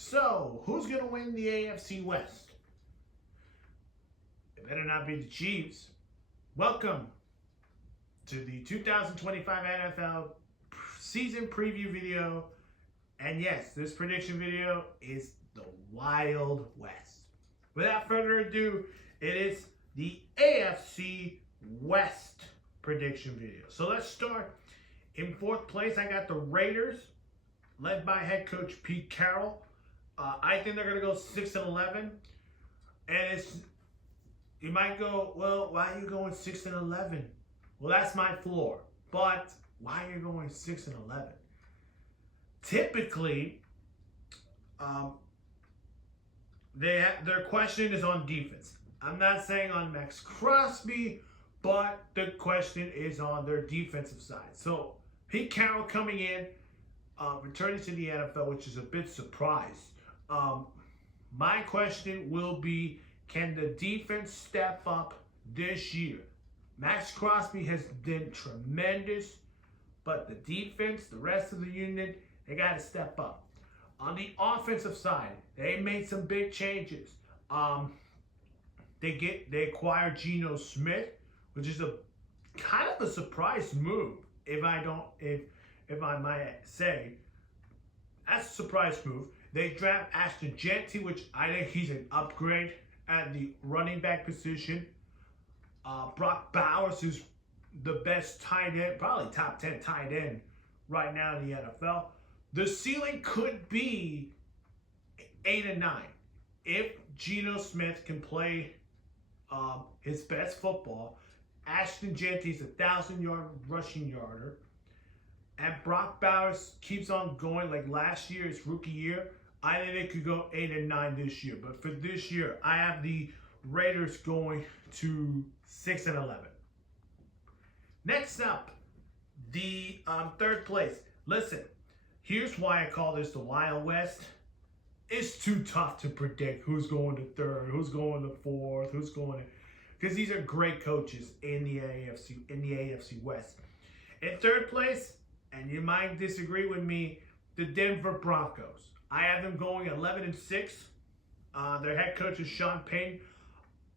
So, who's going to win the AFC West? It better not be the Chiefs. Welcome to the 2025 NFL season preview video. And yes, this prediction video is the Wild West. Without further ado, it is the AFC West prediction video. So let's start. In fourth place, I got the Raiders, led by head coach Pete Carroll. I think they're going to go 6-11. And you might go, well, why are you going 6-11? Well, that's my floor. But why are you going 6-11? Typically, their question is on defense. I'm not saying on Max Crosby, but the question is on their defensive side. So Pete Carroll coming in, returning to the NFL, which is a bit surprised. My question will be, can the defense step up this year? Max Crosby has been tremendous, but the defense, the rest of the unit, they got to step up. On the offensive side, they made some big changes. They acquired Geno Smith, which is a kind of a surprise move, if I might say. That's a surprise move. They draft Ashton Jeanty, which I think he's an upgrade at the running back position. Brock Bowers is the best tight end, probably top 10 tight end right now in the NFL. The ceiling could be 8-9 if Geno Smith can play his best football. Ashton Jeanty is a 1,000-yard rushing yarder. And Brock Bowers keeps on going like last year, his rookie year. I think they could go 8-9 this year. But for this year, I have the Raiders going to 6-11. Next up, the third place. Listen, here's why I call this the Wild West. It's too tough to predict who's going to third, who's going to fourth, who's going to... Because these are great coaches in the AFC West. In third place, and you might disagree with me, the Denver Broncos. I have them going 11-6. Their head coach is Sean Payton.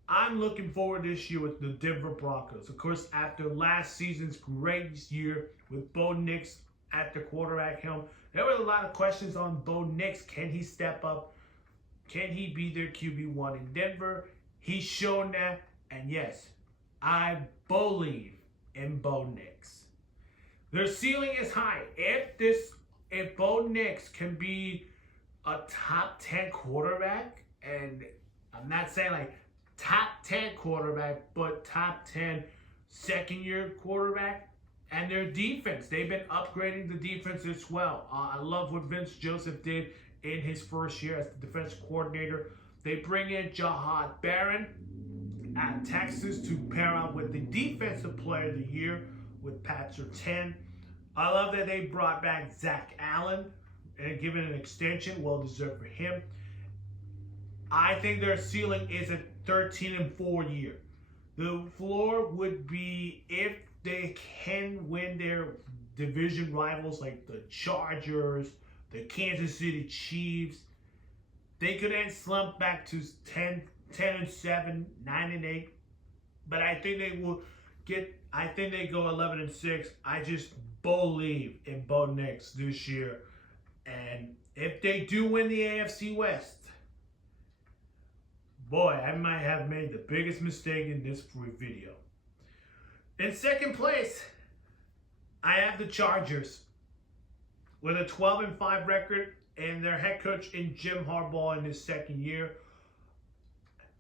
I'm looking forward this year with the Denver Broncos. Of course, after last season's great year with Bo Nix at the quarterback helm, there were a lot of questions on Bo Nix. Can he step up? Can he be their QB1 in Denver? He's shown that. And yes, I believe in Bo Nix. Their ceiling is high. If Bo Nix can be a top 10 quarterback, and I'm not saying like top 10 quarterback, but top 10 second-year quarterback, and their defense, they've been upgrading the defense as well. I love what Vince Joseph did in his first year as the defense coordinator. They bring in Jahad Barron at Texas to pair up with the defensive player of the year with Pat Surtain. I love that they brought back Zach Allen and given an extension, well deserved for him. I think their ceiling is a 13-4 year. The floor would be if they can win their division rivals like the Chargers, the Kansas City Chiefs. They could then slump back to 10-7, 9-8. But I think they will I think they go 11-6. I just believe in Bo Nix this year. And if they do win the AFC West, boy, I might have made the biggest mistake in this video. In second place, I have the Chargers with a 12-5 record and their head coach in Jim Harbaugh in his second year.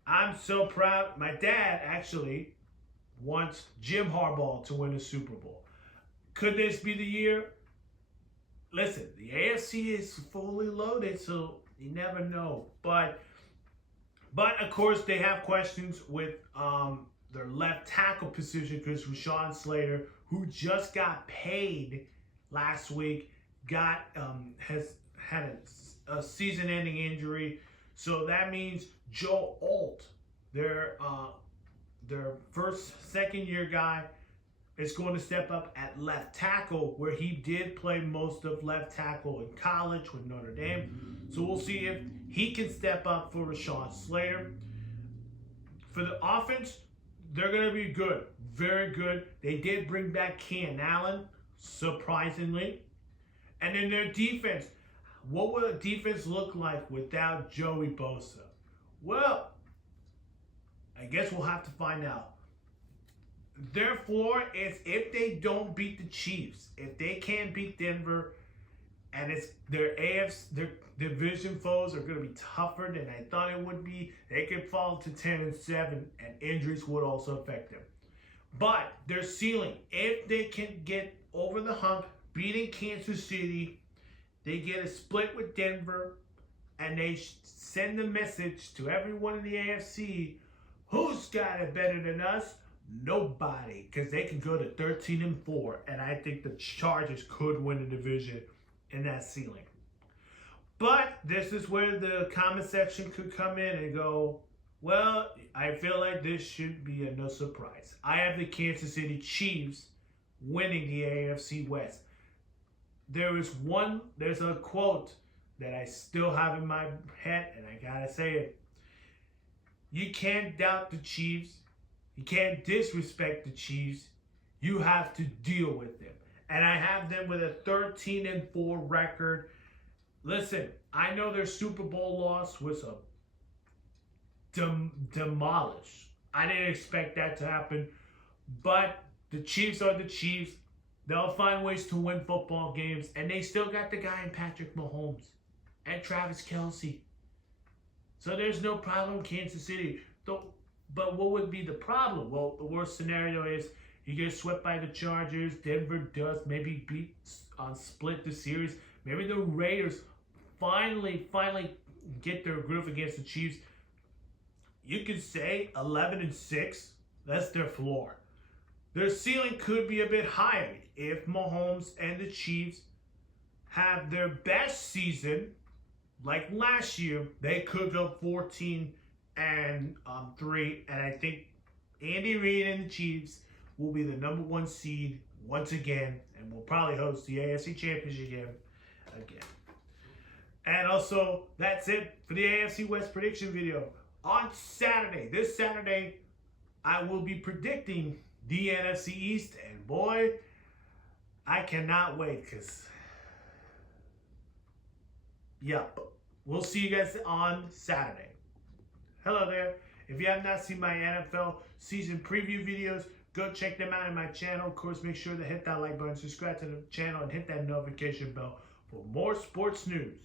I'm so proud. My dad actually wants Jim Harbaugh to win a Super Bowl. Could this be the year? Listen, the AFC is fully loaded, so you never know. But of course, they have questions with their left tackle position because Rashawn Slater, who just got paid last week, has had a season-ending injury. So that means Joe Alt, their second-year guy, is going to step up at left tackle, where he did play most of left tackle in college with Notre Dame. So we'll see if he can step up for Rashawn Slater. For the offense, they're going to be good. Very good. They did bring back Ken Allen, surprisingly. And then their defense. What will a defense look like without Joey Bosa? Well, I guess we'll have to find out. Their floor is if they don't beat the Chiefs, if they can't beat Denver, and it's their AFC, their division foes are going to be tougher than I thought it would be. They could fall to 10-7, and injuries would also affect them. But their ceiling, if they can get over the hump, beating Kansas City, they get a split with Denver, and they send the message to everyone in the AFC, who's got it better than us? Nobody, because they can go to 13-4, and I think the Chargers could win the division in that ceiling. But this is where the comment section could come in and go, well, I feel like this should be a no surprise. I have the Kansas City Chiefs winning the AFC West. There's a quote that I still have in my head, and I gotta say it. You can't doubt the Chiefs. You can't disrespect the Chiefs. You have to deal with them. And I have them with a 13-4 record. Listen, I know their Super Bowl loss was a demolish. I didn't expect that to happen. But the Chiefs are the Chiefs. They'll find ways to win football games. And they still got the guy in Patrick Mahomes and Travis Kelce. So there's no problem, Kansas City. But what would be the problem? Well, the worst scenario is you get swept by the Chargers. Denver does maybe split the series. Maybe the Raiders finally get their groove against the Chiefs. You could say 11-6. That's their floor. Their ceiling could be a bit higher if Mahomes and the Chiefs have their best season, like last year. They could go 14-3, and I think Andy Reid and the Chiefs will be the number 1 seed once again, and will probably host the AFC Championship game again. And also, that's it for the AFC West prediction video. On Saturday, this Saturday, I will be predicting the NFC East, and boy, I cannot wait, because, yep, we'll see you guys on Saturday. Hello there. If you have not seen my NFL season preview videos, go check them out on my channel. Of course, make sure to hit that like button, subscribe to the channel, and hit that notification bell for more sports news.